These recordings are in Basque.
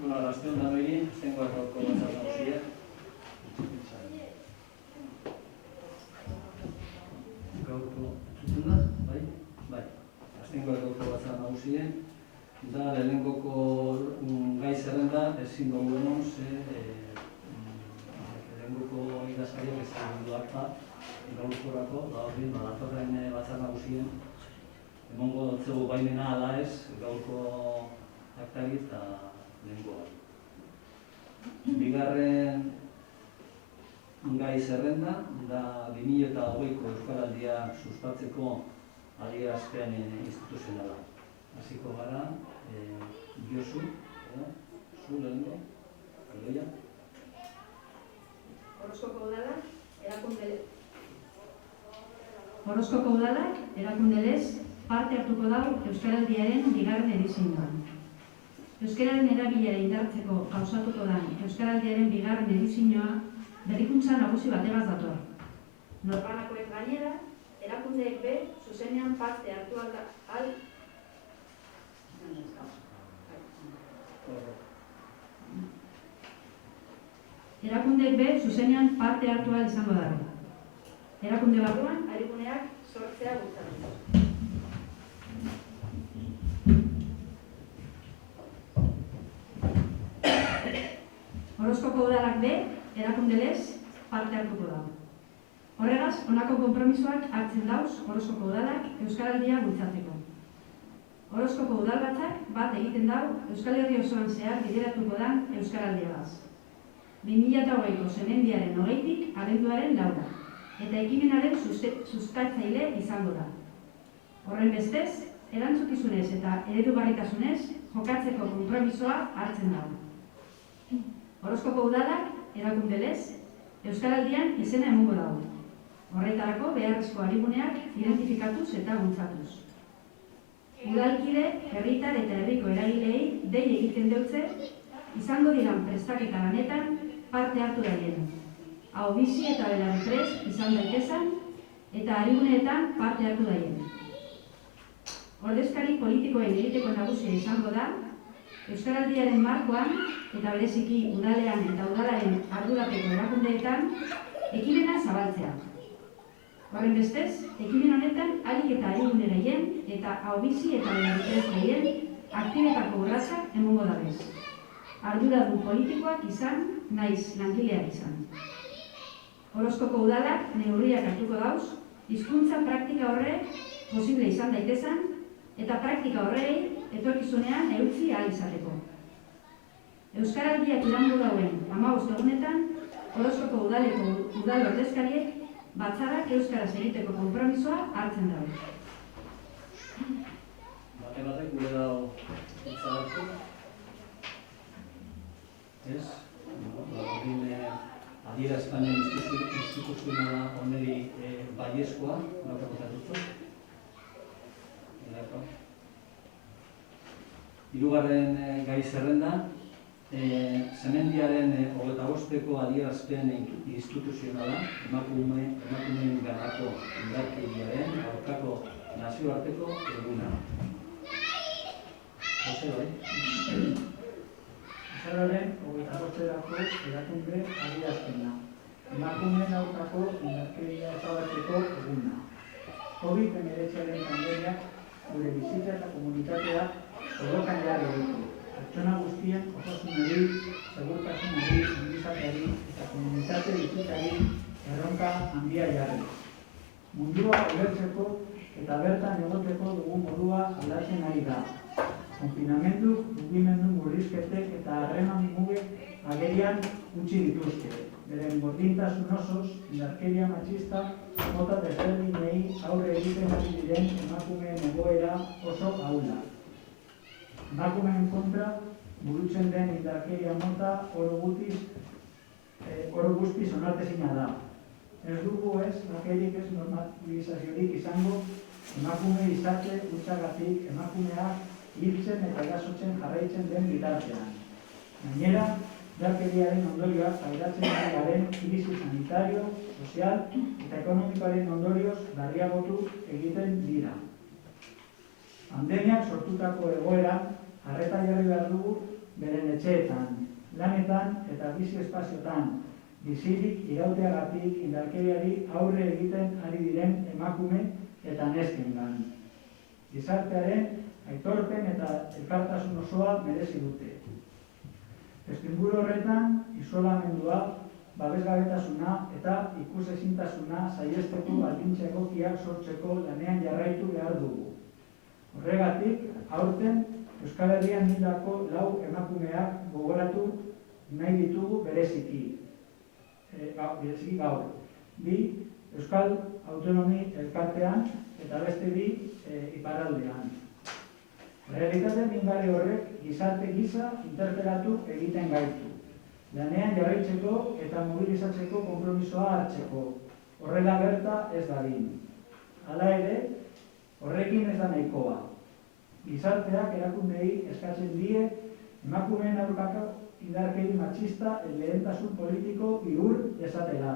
Bueno, arrastion da noi, tengo gaurko batzar nagusia. Gaurko, entzuten da? Bai? Bai. Aztengo gaurko batzar nagusia. Da, lehenengoko gai zerrenda, ezin dugu enon, lehenengoko idazkariak ez du akta, gaurkorako, da hori, datorren batzar nagusien, emongo dutzegu baimena ala ez, gaurko aktari eta lehenengoa. Bigarren gai zerrenda, da 2020ko Euskaraldia sustatzeko adierazpen instituzionala. Hasiko gara, Josu, zu lehenengo, Aloia. Orozkoko udalak erakundelez parte hartuko dau Euskaraldiaren bigarren edizioan. Euskararen erabilera indartzeko gauzatuko dan Euskaraldiaren bigarren edizioa berrikuntza nagusi bategaz dator. Norbanakoek gainera, erakundeek be zuzenean parte hartu Erakundeek be zuzenean parte hartu ahal izango da. Erakunde barruan, arikuneak sortzea bultzatu. Orozkoko udalak be, erakundelez parte hartuko da. Horregaz, honako konpromisoak hartzen dauz Orozkoko udalak Euskaraldia bultzatzeko. Orozkoko udalbatzak bat egiten dau Euskal Herri osoan zehar bideratuko dan Euskaraldiagaz. 2020ko semendiaren 20tik abenduaren 4 eta ekimenaren sustatzaile izango da. Horren bestez, erantzukizunez eta eredugarritasunez jokatzeko konpromisoa hartzen dago. Orozkoko udalak erakundelez Euskaraldian izena emango dago. Horretarako beharrezko ariguneak identifikatuz eta bultzatuz. Udalkide, herritar eta herriko eragileei dei egiten deutze, izango diran prestaketa lanetan parte hartu daien. Hau bizi eta belarriprest izan daitezan eta ariguneetan parte hartu daien. Ordezkari politikoen egiteko nagusia izango da, Euskaraldiaren markoan eta bereziki udalean eta udalaren ardurapeko erakundeetan ekimena zabaltzea. Horren bestez, ekimen honetan alik eta arigune gehien eta hau bizi eta belarriprest gehien aktibetako urratsak emango dabez. Arduradun politikoak izan, naiz langileak izan. Orozkoko udalak neurriak hartuko dauz, hizkuntza praktika horrek posible izan daitezan eta praktika horrei etorkizunean eutzi ahal izateko. Euskaraldiak irango dauen 15 egunetan, Orozkoko udaleko udal ordezkariek batzarrak euskaraz egiteko konpromisoa hartzen dago. Batek gure dago hitza hartu. Ez? Adierazpanen instituzionala oneri baiezkoa, nolako dutzu? Hirugarren gai zerrenda, Semendiaren 25ko adierazpen instituzionala, emakumeen ganako indarkeriaren aurkako nazioarteko eguna. Jose, bai? Euskararen 25erako erakunde adierazpena, emakumeen aurkako indarkeria ezabatzeko eguna. COVID-19 pandemiak gure bizitza eta komunitatea borrokan jarri ditu. Pertsona guztien osasunari, segurtasunari, ongizateari eta komunitate bizitzari erronka handia jarri. Mundua ulertzeko eta bertan egoteko dugun modua aldatzen ari da. Konfinamendu, mugimendu murrizketek eta harreman mugek agerian utzi dituzte. Beren gordintasun osoz, indarkeria matxista, mota desberdinei aurre egiten ari diren emakumeen egoera oso ahula. Emakumeen kontra burutzen den indarkeria mota oro guztiz onartezina da. Ez dugu ez, lakerik ez normalizaziorik izango, emakume izate hutsagatik emakumeak hiltzen eta erasotzen jarraitzen den bitartean. Gainera, indarkeriaren ondorioak pairatzen ari garen krisi sanitario, sozial eta ekonomikoaren ondorioz larriagotu egiten dira. Pandemiak sortutako egoera arreta jarri behar dugu beren etxeetan, lanetan eta bizi espaziotan, bizirik irauteagatik indarkeriari aurre egiten ari diren emakume eta neskengan. Gizartearen aitorpen eta elkartasun osoa merezi dute. Testuinguru horretan, isolamendua, babesgabetasuna eta ikusezintasuna saihesteko baldintza egokiak sortzeko lanean jarraitu behar dugu. Horregatik, aurten Euskal Herrian hildako 4 emakumeak gogoratu nahi ditugu bereziki gaur. 2 Euskal Autonomi Elkartean eta beste 2 iparraldean. Realitate mingarri horrek gizarte gisa interpelatu egiten gaitu. Lanean jarraitzeko eta mobilizatzeko konpromisoa hartzeko. Horrela gerta ez dadin. Hala ere, horrekin ez da nahikoa. Gizarteak erakundei eskatzen die emakumeen aurkako indarkeri matxista lehentasun politiko bihur dezatela.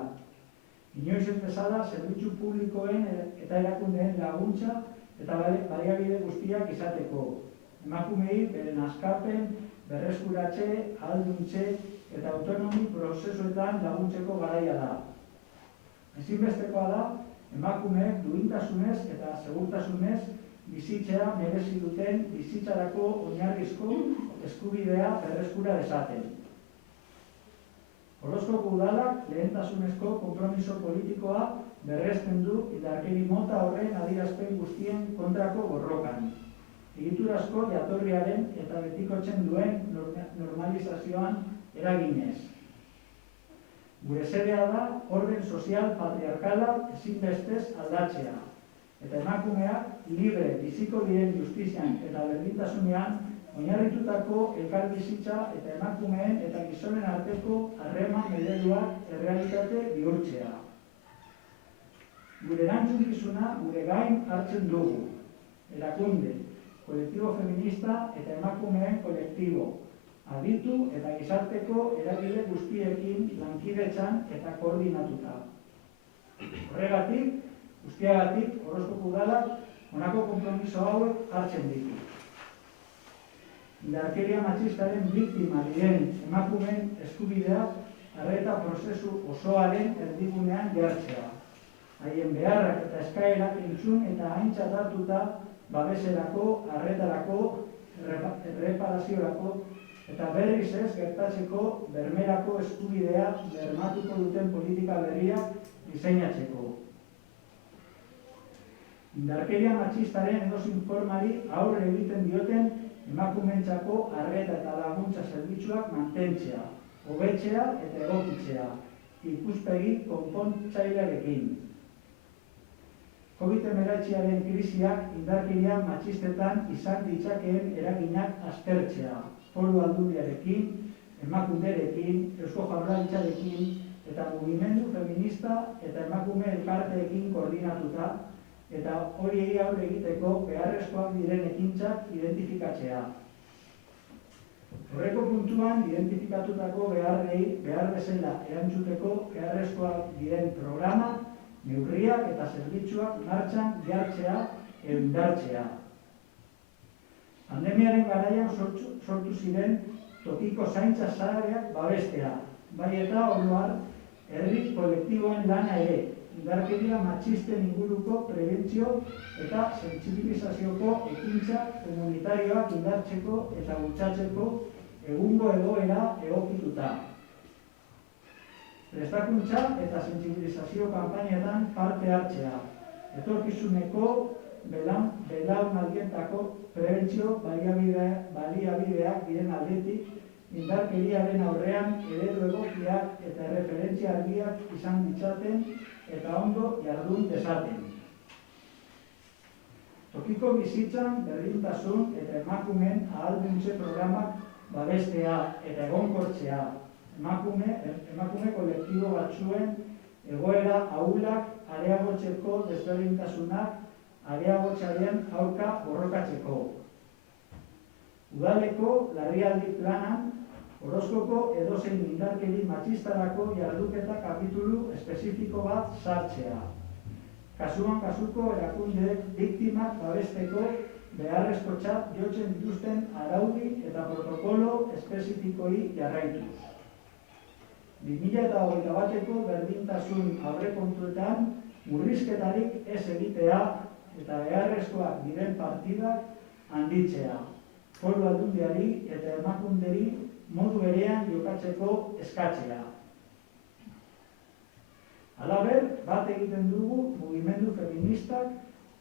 Inoiz ez bezala zerbitzu publikoen eta erakundeen laguntza eta baliabide guztiak izateko. Emakumei beren askapen, berreskuratze, ahalduntze eta autonomi prozesuetan laguntzeko garaia da. Ezinbestekoa da, emakumeek duintasunez eta segurtasunez bizitzea merezi duten bizitzarako oinarrizko eskubidea berreskura dezaten. Orozkoko udalak lehentasunezko konpromiso politikoa berresten du indarkeri mota horren adierazpen guztien kontrako borrokan. Egiturazko jatorriaren eta betikotzen duen normalizazioan eraginez. Gure xedea da orden sozial patriarkala ezinbestez aldatzea, eta emakumeak libre biziko diren justizian eta berdintasunean oinarritutako elkarbizitza eta emakumeen eta gizonen arteko harreman ereduak errealitate bihurtzea. Gure erantzukizuna gure gain hartzen dugu. Erakunde, kolektibo feminista eta emakumeen kolektibo, aditu eta gizarteko eragile guztiekin lankidetzan eta koordinatuta. Horregatik, guztiagatik, Orozkoko udalak honako konpromiso hauek hartzen ditu. Indarkeria matxistaren biktima diren emakumeen eskubideak arreta prozesu osoaren erdigunean jartzea. Haien beharrak eta eskaerak entzun eta aintzat hartuta babeserako, arretarako, erreparaziorako eta berriz ez gertatzeko bermerako eskubidea bermatuko duten politika berriak diseinatzeko. Indarkeria matxistaren edozein formari aurre egiten dioten emakumeentzako arreta eta laguntza zerbitzuak mantentzea, hobetzea eta egokitzea, ikuspegi konpontzailearekin. COVID-19 krisiak indarkeria matxistetan izan ditzakeen eraginak aztertzea, foru aldundiarekin, emakunderekin, Eusko Jaurlaritzarekin eta mugimendu feminista eta emakume elkarteekin koordinatuta, eta horiei aurre egiteko beharrezkoak diren ekintzak identifikatzea. Horreko puntuan identifikatutako beharrei behar bezala erantzuteko beharrezkoak diren programa, neurriak eta zerbitzuak martxan jartzea edo indartzea. Pandemiaren garaian sortu ziren tokiko zaintza sareak babestea, bai eta oro har herri kolektiboen lana ere, indarkeria matxisten inguruko prebentzio eta sentsibilizazioko ekintza komunitarioak indartzeko eta bultzatzeko egungo egoera egokituta. Prestakuntza eta sentsibilizazio kanpainetan parte hartzea, etorkizuneko belaunaldietako prebentzio baliabideak diren aldetik, indarkeriaren aurrean eredu egokiak eta referentzia argiak izan ditzaten eta ondo jardun dezaten. Tokiko bizitzan berdintasun eta emakumeen ahalduntze programak babestea eta egonkortzea, emakume kolektibo batzuen egoera ahulak areagotzeko desberdintasunak areagotzearen aurka borrokatzeko. Udaleko larrialdi planan Orozkoko edozein indarkeri matxistarako jarduketa kapitulu espezifiko bat sartzea. Kasuan kasuko erakundeek biktimak babesteko beharrezkotzat jotzen dituzten araudi eta protokolo espezifikoi jarraituz. 2021ko berdintasun aurrekontuetan murrizketarik ez egitea eta beharrezkoak diren partidak handitzea, Foru Aldundiari eta Emakunderi modu berean jokatzeko eskatzea. Halaber, bat egiten dugu mugimendu feministak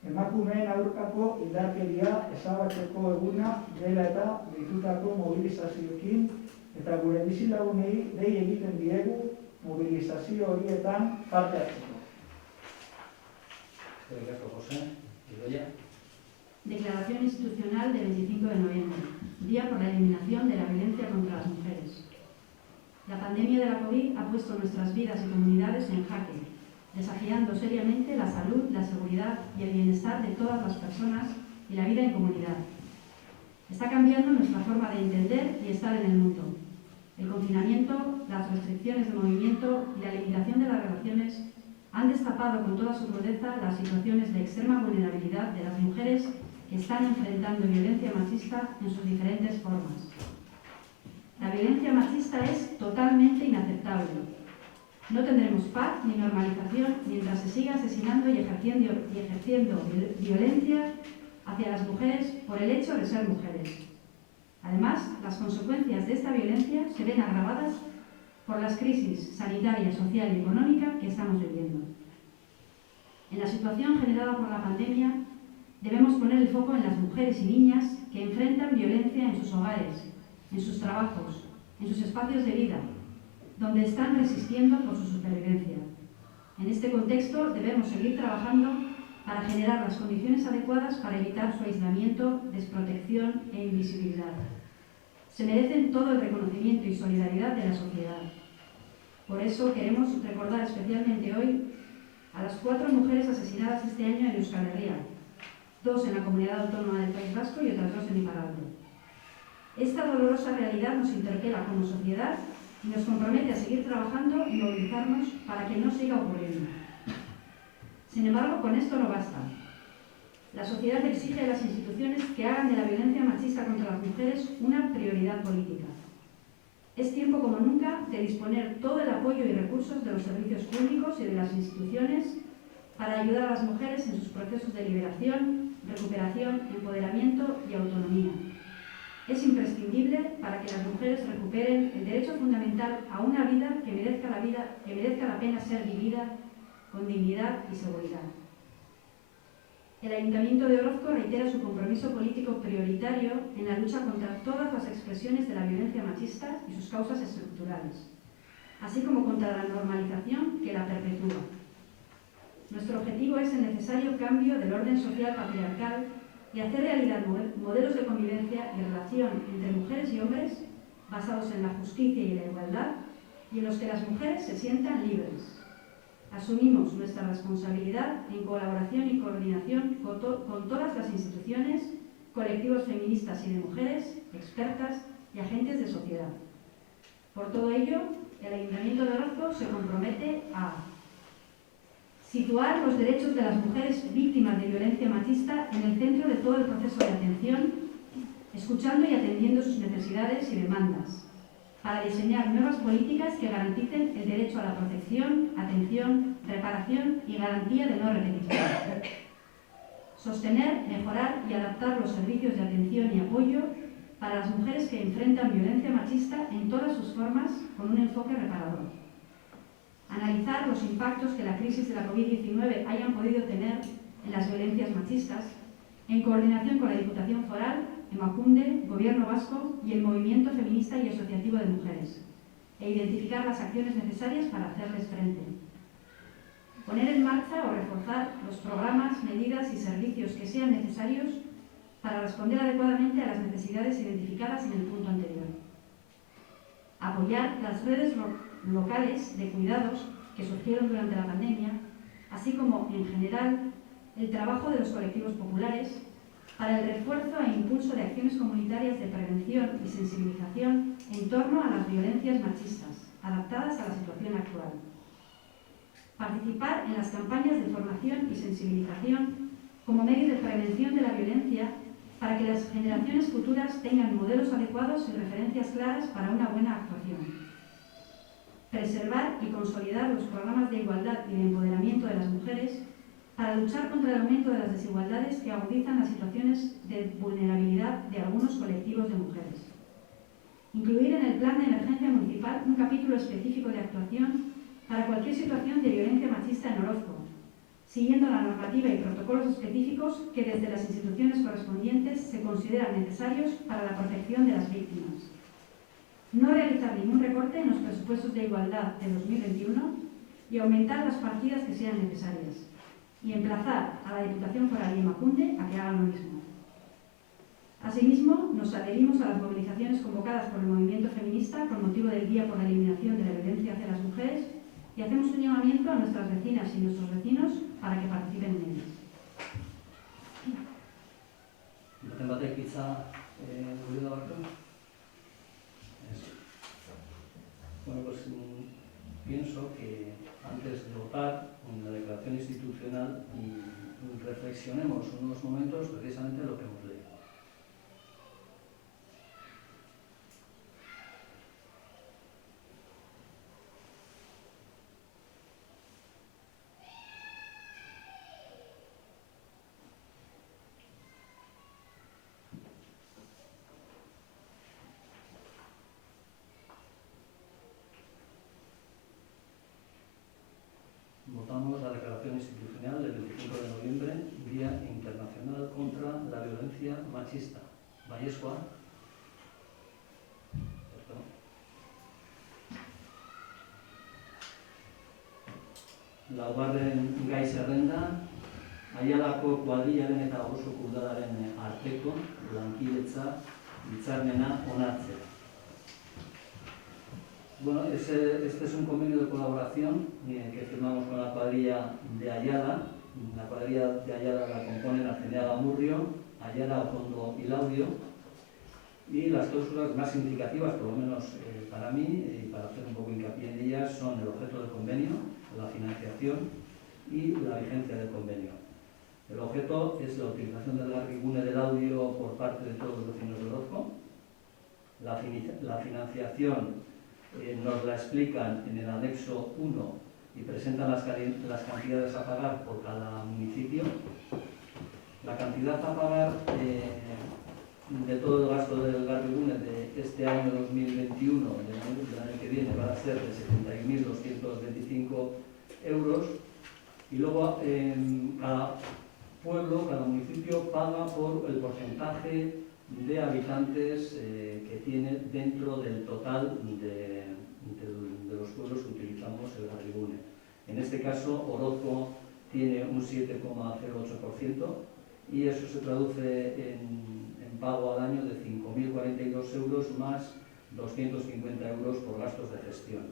emakumeen aurkako indarkeria ezabatzeko eguna dela eta deitutako mobilizazioekin eta gure bizilagunei dei egiten diegu mobilizazio horietan parte hartzeko. Declaración institucional del 25 de noviembre, Día por la Eliminación de la Violencia contra las Mujeres. La pandemia de la COVID ha puesto nuestras vidas y comunidades en jaque, desafiando seriamente la salud, la seguridad y el bienestar de todas las personas y la vida en comunidad. Está cambiando nuestra forma de entender y estar en el mundo. El confinamiento, las restricciones de movimiento y la limitación de las relaciones han destapado con toda su crudeza las situaciones de extrema vulnerabilidad de las mujeres que están enfrentando violencia machista en sus diferentes formas. La violencia machista es totalmente inaceptable. No tendremos paz ni normalización mientras se siga asesinando y ejerciendo violencia hacia las mujeres por el hecho de ser mujeres. Además, las consecuencias de esta violencia se ven agravadas por las crisis sanitaria, social y económica que estamos viviendo. En la situación generada por la pandemia, debemos poner el foco en las mujeres y niñas que enfrentan violencia en sus hogares, en sus trabajos, en sus espacios de vida, donde están resistiendo por su supervivencia. En este contexto debemos seguir trabajando para generar las condiciones adecuadas para evitar su aislamiento, desprotección e invisibilidad. Se merecen todo el reconocimiento y solidaridad de la sociedad. Por eso queremos recordar especialmente hoy a las 4 mujeres asesinadas este año en Euskal Herria, 2 en la Comunidad Autónoma del País Vasco y otras 2 en Iparralde. Esta dolorosa realidad nos interpela como sociedad y nos compromete a seguir trabajando y movilizarnos para que no siga ocurriendo. Sin embargo, con esto no basta. La sociedad exige a las instituciones que hagan de la violencia machista contra las mujeres una prioridad política. Es tiempo como nunca de disponer todo el apoyo y recursos de los servicios públicos y de las instituciones para ayudar a las mujeres en sus procesos de liberación, recuperación, empoderamiento y autonomía. Es imprescindible para que las mujeres recuperen el derecho fundamental a una vida que merezca la pena ser vivida con dignidad y seguridad. El Ayuntamiento de Orozco reitera su compromiso político prioritario en la lucha contra todas las expresiones de la violencia machista y sus causas estructurales, así como contra la normalización que la perpetúa. Nuestro objetivo es el necesario cambio del orden social patriarcal y hacer realidad modelos de convivencia y relación entre mujeres y hombres basados en la justicia y la igualdad y en los que las mujeres se sientan libres. Asumimos nuestra responsabilidad en colaboración y coordinación con todas las instituciones, colectivos feministas y de mujeres, expertas y agentes de sociedad. Por todo ello, el Ayuntamiento de Orozco se compromete a situar los derechos de las mujeres víctimas de violencia machista en el centro de todo el proceso de atención, escuchando y atendiendo sus necesidades y demandas, para diseñar nuevas políticas que garanticen el derecho a la protección, atención, reparación y garantía de no repetición. Sostener, mejorar y adaptar los servicios de atención y apoyo para las mujeres que enfrentan violencia machista en todas sus formas con un enfoque reparador. Analizar los impactos que la crisis de la COVID-19 hayan podido tener en las violencias machistas, en coordinación con la Diputación Foral, Emakunde, Gobierno Vasco y el Movimiento Feminista y Asociativo de Mujeres, e identificar las acciones necesarias para hacerles frente. Poner en marcha o reforzar los programas, medidas y servicios que sean necesarios para responder adecuadamente a las necesidades identificadas en el punto anterior. Apoyar las redes locales de cuidados que surgieron durante la pandemia, así como, en general, el trabajo de los colectivos populares para el refuerzo e impulso de acciones comunitarias de prevención y sensibilización en torno a las violencias machistas, adaptadas a la situación actual. Participar en las campañas de formación y sensibilización como medio de prevención de la violencia para que las generaciones futuras tengan modelos adecuados y referencias claras para una buena actuación. Preservar y consolidar los programas de igualdad y de empoderamiento de las mujeres para luchar contra el aumento de las desigualdades que agudizan las situaciones de vulnerabilidad de algunos colectivos de mujeres. Incluir en el plan de emergencia municipal un capítulo específico de actuación para cualquier situación de violencia machista en Orozco, siguiendo la normativa y protocolos específicos que desde las instituciones correspondientes se consideran necesarios para la protección de las víctimas. No realizar ningún recorte en los presupuestos de igualdad de 2021 y aumentar las partidas que sean necesarias. Y emplazar a la Diputación Foral y Emakunde a que hagan lo mismo. Asimismo, nos adherimos a las movilizaciones convocadas por el movimiento feminista con motivo del Día por la Eliminación de la Violencia hacia las Mujeres y hacemos un llamamiento a nuestras vecinas y nuestros vecinos para que participen en ellas. Baten batek hitza gure da barko? Bueno, pues pienso que antes de votar en la declaración institucional y reflexionemos unos momentos precisamente lo que hemos leído. Votamos la declaración institucional del 25 de noviembre, Día Internacional contra la Violencia Machista. Baiezkoa. Laugarren gai zerrenda, Aialako kuadrillaren eta Orozkoko udalaren arteko lankidetza hitzarmena onartzea. Bueno, este es un convenio de colaboración que firmamos con la cuadrilla de Ayala. La cuadrilla de Ayala la componen Arceneaga Murrio, Ayala, Okondo y Laudio. Y las cláusulas más significativas, por lo menos para mí, y para hacer un poco hincapié en ellas, son el objeto del convenio, la financiación y la vigencia del convenio. El objeto es la utilización del Garrigune del audio por parte de todos los vecinos de Orozco. La financiación nos la explican en el anexo 1 y presentan las cantidades a pagar por cada municipio. La cantidad a pagar de todo el gasto del Garrigune de este año 2021, del año que viene, va a ser de 71.225 euros. Y luego cada pueblo, cada municipio paga por el porcentaje de habitantes que tiene dentro del total de los pueblos que utilizamos el Garrigune. En este caso, Orozco tiene un 7,08% y eso se traduce en pago al año de 5.042 euros más 250 euros por gastos de gestión.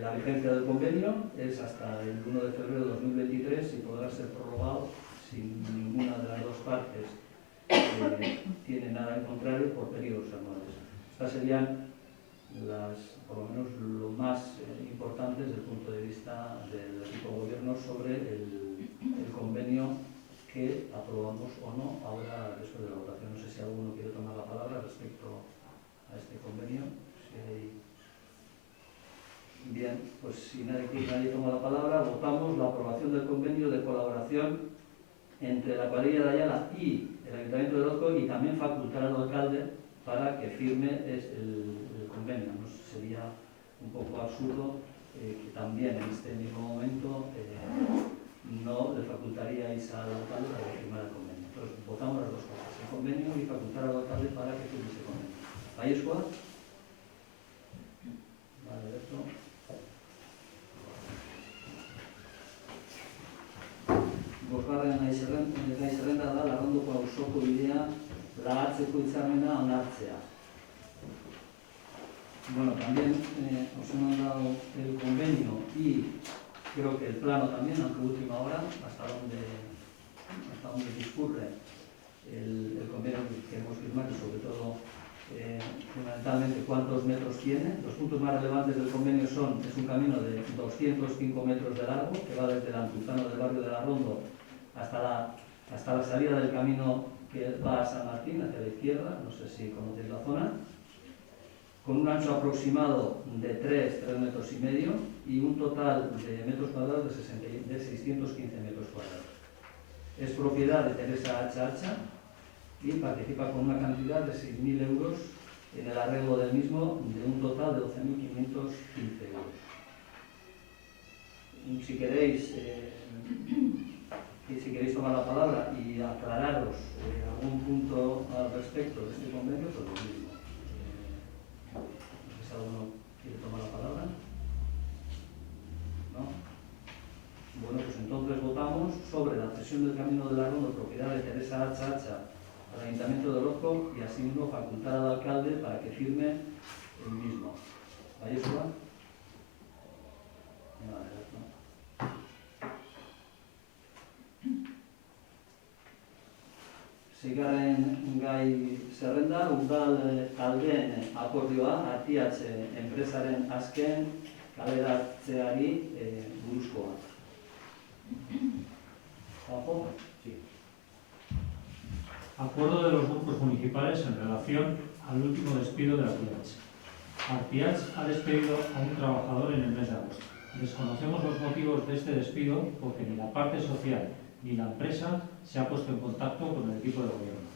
La vigencia del convenio es hasta el 1 de febrero de 2023 y podrá ser prorrogado si ninguna de las dos partes tiene nada en contrario por periodos anuales. Estas serían por lo menos lo más importante desde el punto de vista del equipo de gobierno sobre el convenio que aprobamos o no ahora después de la votación. No sé si alguno quiere tomar la palabra respecto a este convenio. Bien, pues si nadie toma la palabra, votamos la aprobación del convenio de colaboración entre la cuadrilla de Ayala y el Ayuntamiento de Orozco y también facultar al alcalde para que firme el convenio. ¿No? Sería un poco absurdo que también en este mismo momento no le facultaríais al alcalde para que firmara el convenio. Entonces votamos las dos cosas, el convenio y facultar al alcalde para que firme ese convenio. ¿Baiezkoa? Vale, esto. Bosgarren gai zerrenda da Larrondoko auzoko bidea lagatzeko hitzarmena onartzea. Bueno, también os he mandado el convenio y creo que el plano también, aunque última hora, hasta donde discurre el convenio que queremos firmar y sobre todo fundamentalmente cuántos metros tiene. Los puntos más relevantes del convenio es un camino de 205 metros de largo que va desde el Antuzano del barrio de Larrondo hasta la salida del camino que va a San Martín, hacia la izquierda, no sé si conocéis la zona, con un ancho aproximado de 3 metros y medio y un total de metros cuadrados de 615 metros cuadrados. Es propiedad de Teresa Hacha y participa con una cantidad de 6.000 euros en el arreglo del mismo, de un total de 12.515 euros. Si queréis tomar la palabra y aclararos algún punto al respecto de este convenio, pues lo mismo. No sé si alguno quiere tomar la palabra. ¿No? Bueno, pues entonces votamos sobre la cesión del Camino de la Ronda, propiedad de Teresa Hacha al Ayuntamiento de Orozco, y asimismo facultar al alcalde para que firme el mismo. ¿Vallesua? Seigarren gai zerrenda, udal taldeen akordioa Artiatz enpresaren azken kaleratzeari buruzkoa. ¿Juanjo? Sí. Acuerdo de los grupos municipales en relación al último despido de Artiatz. Artiatz ha despedido a un trabajador en el mes de agosto. Desconocemos los motivos de este despido porque ni la parte social ni la empresa se ha puesto en contacto con el equipo de gobierno.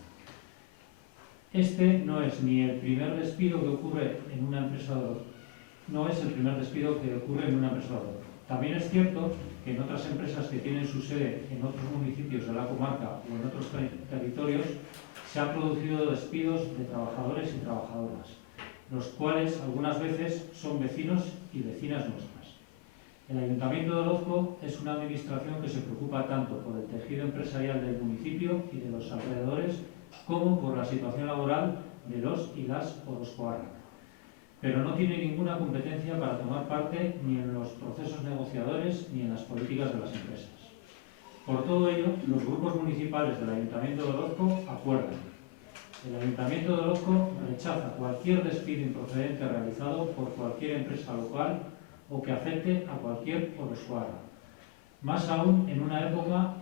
Este no es ni el primer despido que ocurre en una empresa de Orozco. También es cierto que en otras empresas que tienen su sede en otros municipios de la comarca o en otros territorios se han producido despidos de trabajadores y trabajadoras, los cuales algunas veces son vecinos y vecinas nuestras. El Ayuntamiento de Orozco es una administración que se preocupa tanto por el tejido empresarial del municipio y de los alrededores como por la situación laboral de los y las orozcoarras, pero no tiene ninguna competencia para tomar parte ni en los procesos negociadores ni en las políticas de las empresas. Por todo ello, los grupos municipales del Ayuntamiento de Orozco acuerdan. El Ayuntamiento de Orozco rechaza cualquier despido improcedente realizado por cualquier empresa local o que afecte a cualquier orozcoarra. Más aún en una época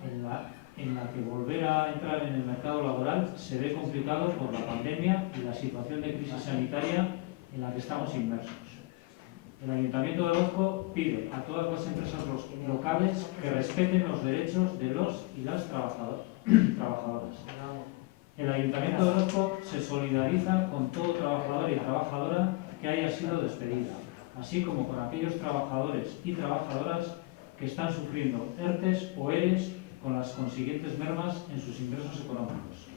en la que volver a entrar en el mercado laboral se ve complicado por la pandemia y la situación de crisis sanitaria en la que estamos inmersos. El Ayuntamiento de Orozco pide a todas las empresas locales que respeten los derechos de los y las trabajadoras. El Ayuntamiento de Orozco se solidariza con todo trabajador y trabajadora que haya sido despedida, así como con aquellos trabajadores y trabajadoras que están sufriendo ERTES o ERES con las consiguientes mermas en sus ingresos económicos.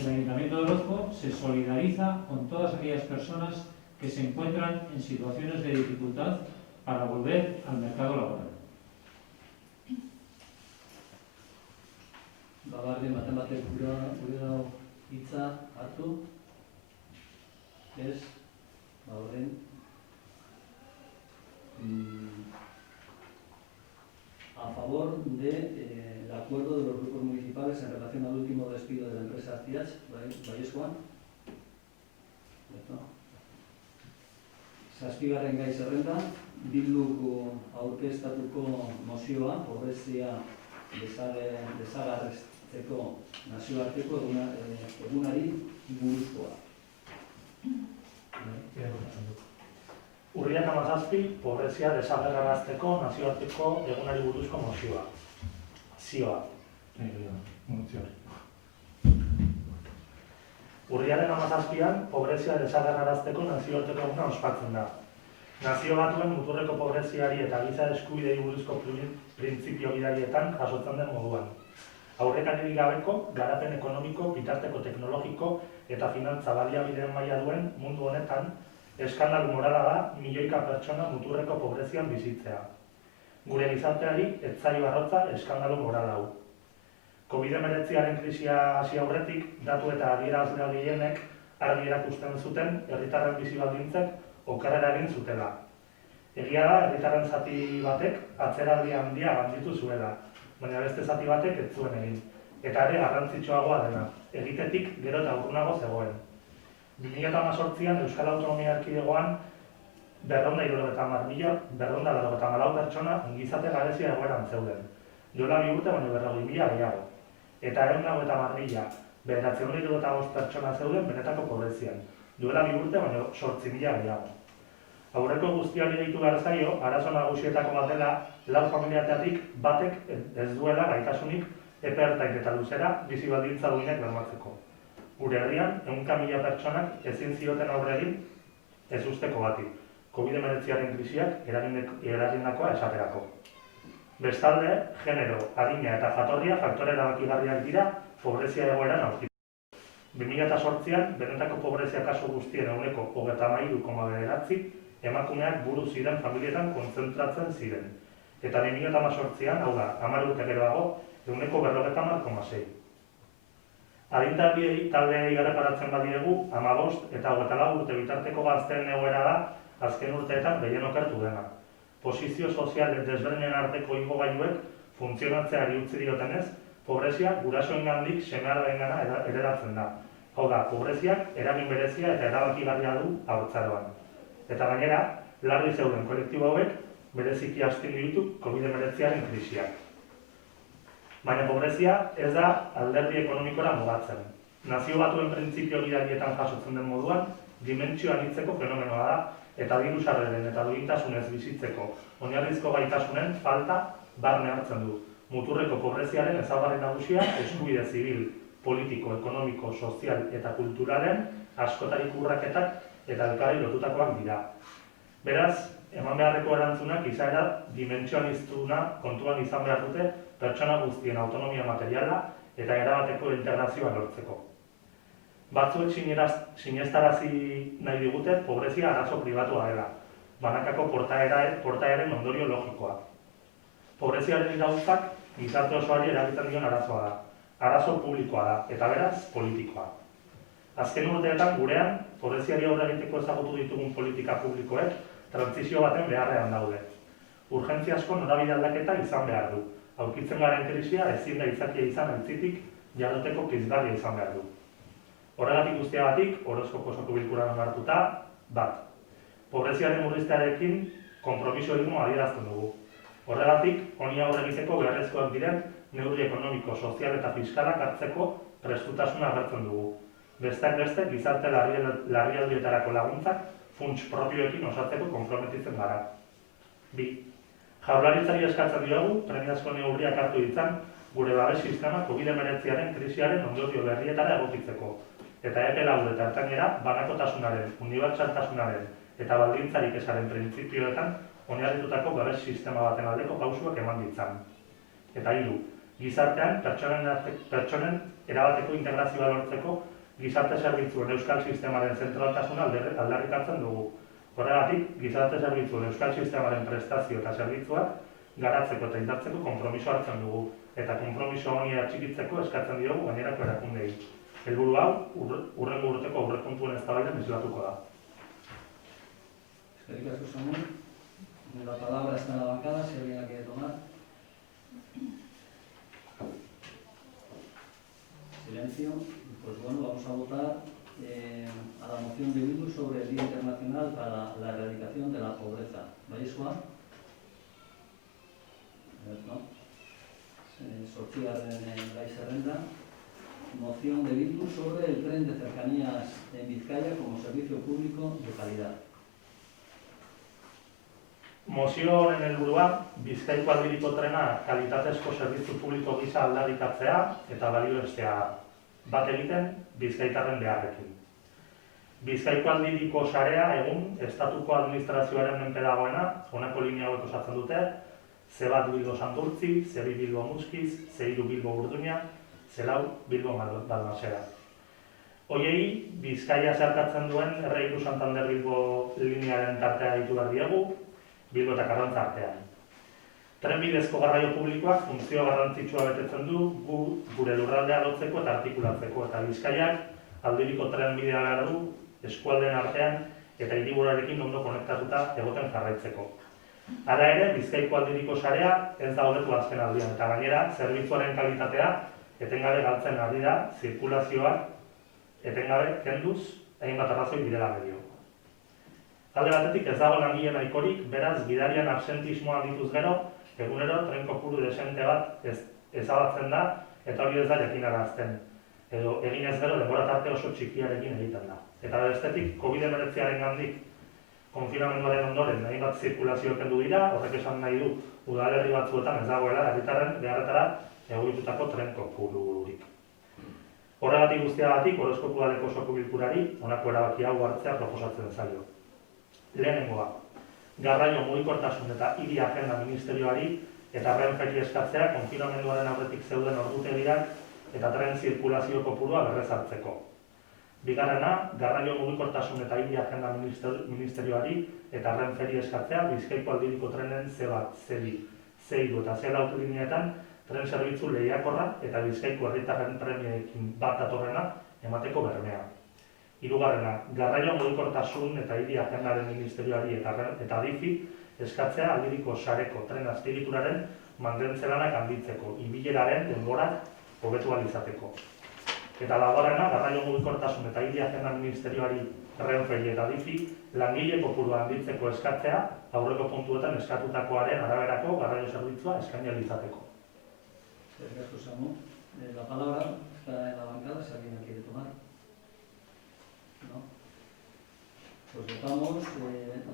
El Ayuntamiento de Orozco se solidariza con todas aquellas personas que se encuentran en situaciones de dificultad para volver al mercado laboral. Barde matematik gure dago hitza hartu. Ez, horren a favor del acuerdo de los grupos municipales en relación al último despido de la empresa Artiatz, Ballescoan. Zazpigarren gai zerrenda, Bilduk aurkeztatuko mozioa, pobrezia desagarrezteko nazioarteko egunari buruzkoa. Urriak 17, pobrezia desagerrarazteko nazioarteko egunari buruzko mozioa. Zioa. Urriaren 17an, pobrezia desagerrarazteko nazioarteko eguna ospatzen da. Nazio Batuen muturreko pobreziari eta giza eskubidei buruzko printzipio bidarietan jasotzen den moduan. Aurrekaririk gabeko, garapen ekonomiko, bitarteko teknologiko eta finantza baliabideen maila duen mundu honetan, eskandalu morala da milioika pertsona muturreko pobrezian bizitzea. Gure gizarteari ez zaio arrotza eskandalu moral hau. COVID-19 krisia hasi aurretik, datu eta adierazle gehienek argi erakusten zuten herritarren bizi baldintzek okerrera egin zutela. Egia da, herritarren zati batek atzeraldi handia ganditu zuela, baina beste zati batek ez zuen egin. Eta ere garrantzitsuagoa dena, egitetik gero eta urrunago zegoen. 2018an Euskal Autonomia Erkidegoan 294 pertsona ongizate gabezia egoeran zeuden. Duela 2 urte baino 40.000 gehiago. Eta 190.000 975 pertsona zeuden benetako pobrezian, duela 2 urte baino 8.000 gehiago. Aurreko guztiari gehitu behar zaio, arazo nagusietako bat dela, lau familiatatik batek ez duela gaitasunik epe ertain eta luzera bizi baldintza duinak bermatzeko. Gure herrian, 100.000 pertsonak ezin zioten aurre egin ez usteko bati, COVID-19 krisiak eragindakoa esaterako. Bestalde, genero, adina eta jatorria faktore erabakigarriak dira pobrezia egoeran aurkitu. 2008an, benetako pobrezia kasu guztien ehuneko 33,9 emakumeak buru ziren familietan kontzentratzen ziren. Eta 2018an, hau da, 10 urte geroago, ehuneko 50,6. Adintaldiei taldeei erreparatzen badiegu, 15 eta 24 urte bitarteko gazteen egoera da azken urteetan gehien okertu dena. Posizio sozial desberdinen arteko igogailuek funtzionatzeari utzi diotenez, pobrezia gurasoengandik seme-alabengana heredatzen da. Hau da, pobreziak eragin berezia eta erabakigarria du haurtzaroan. Eta gainera, larri zeuden kolektibo hauek bereziki astindu ditu COVID-19 krisiak. Baina pobrezia ez da alderdi ekonomikora mugatzen. Nazio Batuen printzipio gidarietan jasotzen den moduan, dimentsio anitzeko fenomenoa da, eta diru sarreren eta duintasunez bizitzeko oinarrizko gaitasunen falta barne hartzen du. Muturreko pobreziaren ezaugarri nagusia eskubide zibil, politiko, ekonomiko, sozial eta kulturalen askotarik urraketak eta elkarri lotutakoak dira. Beraz, eman beharreko erantzunak izaera dimentsioaniztuna kontuan izan behar dute pertsona guztien autonomia materiala eta erabateko integrazioa lortzeko. Batzuek sinestarazi nahi digute pobrezia arazo pribatua dela, banakako portaeren ondorio logikoa. Pobreziaren iraultzak gizarte osoari eragiten dion arazoa da, arazo publikoa da, eta beraz, politikoa. Azken urteetan gurean, pobreziari aurre egiteko ezagutu ditugun politika publikoek trantsizio baten beharrean daude. Urgentziazko norabide aldaketa izan behar du. Aurkitzen garen krisia ezin da izakia izan aitzitik jarduteko pizgarria izan behar du. Horregatik guztiagatik, Orozkoko osoko bilkuran onartuta, bat. Pobreziaren murriztearekin konpromiso irmo adierazten dugu. Horregatik, honi aurre egiteko beharrezkoak diren neurri ekonomiko, sozial eta fiskalak hartzeko prestutasuna agertzen dugu. Besteak beste, gizarte larrialdietarako laguntzak funts propioekin osatzeko konprometitzen gara. 2. Jaurlaritzari eskatzen diogu, premiazko neurriak hartu ditzan, gure babes sistema COVID-19 krisiaren ondorio berrietara egokitzeko. Eta epe labur eta ertainera, banakotasunaren, unibertsaltasunaren eta baldintzarik ezaren printzipioetan oinarritutako babes sistema baten aldeko pausuak eman ditzan. Eta 3. Gizartean, pertsonen erabateko integrazioa lortzeko gizarte zerbitzuen euskal sistemaren zentraltasuna aldarrikatzen dugu. Horregatik, gizarte zerbitzuen euskal sistemaren prestazio eta zerbitzuak garatzeko eta indartzeko konpromiso hartzen dugu, eta konpromiso honi atxikitzeko eskatzen diogu gainerako erakundei. Helburu hau, hurrengo urteko aurrekontuen eztabaidan islatuko da. Eskerrik asko, Samuel. La palabra está en la bancada, si alguien la quiere tomar. Silencio. Pues bueno, vamos a votar a la moción de Bildu sobre el Día Internacional para la Erradicación de la Pobreza. ¿Vais, Juan? ¿No? Sortzigarren gai zerrenda. Moción de Bildu sobre el tren de cercanías en Vizcaya como servicio público de calidad. Mozioaren helburua, Bizkaiko aldiriko trena kalitatezko zerbitzu publiko gisa aldarrikatzea eta balioestea bat egiten bizkaitarren beharrekin. Bizkaiko aldiriko sarea egun estatuko administrazioaren menpe dagoena, honako linea hauek osatzen dute, C1 Bilbo Santurtzi, C2 Bilbo Muskiz, C3 Bilbo Urduña, C4 Bilbo Balmaseda. Hoiei, Bizkaia zeharkatzen duen Erreiru Santander Bilbo linearen tartea ditu behar diegu, Bilbo eta Karrantza artean. Trenbidezko garraio publikoak funtzio garrantzitsua betetzen du gure lurraldea lotzeko eta artikulatzeko, eta Bizkaiak aldiriko trenbidea behar du eskualdeen artean eta hiriburuarekin ondo konektatuta egoten jarraitzeko. Hala ere, Bizkaiko aldiriko sarea ez da hobetu azken aldian, eta gainera, zerbitzuaren kalitatea etengabe galtzen ari da, zirkulazioak etengabe kenduz hainbat arrazoi direla medio. Alde batetik ez dago langile nahikorik, beraz, gidarian absentismoa dituz gero, egunero tren kopuru desente bat ezabatzen da, eta hori ez da jakinarazten. edo egin ez gero denbora tarte oso txikiarekin egiten da. Eta bestetik, COVID-19 gandik konfinamenduaren ondoren hainbat zirkulazio kendu dira, horrek esan nahi du udalerri batzuetan ez dagoela herritarren beharretara egokitutako tren kopururik. Horregatik guztiagatik, Orozkoko udaleko osoko bilkurari honako erabaki hau hartzea proposatzen zaio. Lehenengoa, garraio mugikortasun eta hiri agenda ministerioari eta Renferi eskatzea konfinamenduaren aurretik zeuden ordutegiak eta tren zirkulazio kopurua berrezartzeko. Bigarrena, garraio mugikortasun eta hiri agenda ministerioari eta Renferi eskatzea Bizkaiko aldiriko trenen C1, C2, C3 eta C4 lineetan tren zerbitzu lehiakorra eta Bizkaiko herritarren premiekin bat datorrena emateko bermea. Hirugarrena, garraio mugikortasun eta hiri agendaren ministerioari eta Adifi eskatzea aldiriko sareko tren azpiegituraren mantentze lanak handitzeko, ibileraren denborak hobetu ahal izateko. Eta laugarrena, garraio mugikortasun eta hiri agendan ministerioari Renferi eta Adifi langile kopurua handitzeko eskatzea aurreko puntuetan eskatutakoaren araberako garraio zerbitzua eskaini ahal izateko. Gracias, Samu. La palabra está en la bancada, si alguien la quiere tomar. ¿No? Pues votamos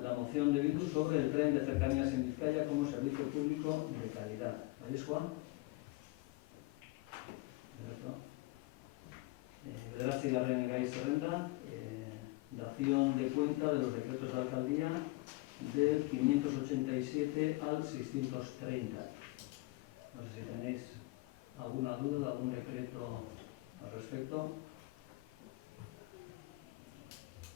la moción de Bildu sobre el tren de cercanías en Vizcaya como servicio público de calidad. ¿Veis, Juan? Bederatzigarren gai zerrenda, dación de cuenta de los decretos de alcaldía del 587 al 630. No sé si tenéis alguna duda de algún decreto al respecto.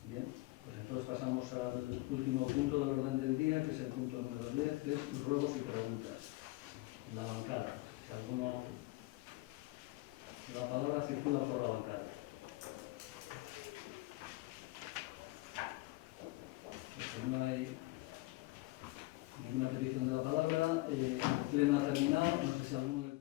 Bien, pues entonces pasamos al último punto del orden del día, que es el punto número 10, que es ruegos y preguntas. La bancada. Si alguno... La palabra circula por la bancada. Si no hay ninguna petición de la palabra, el pleno ha terminado. No sé si alguno...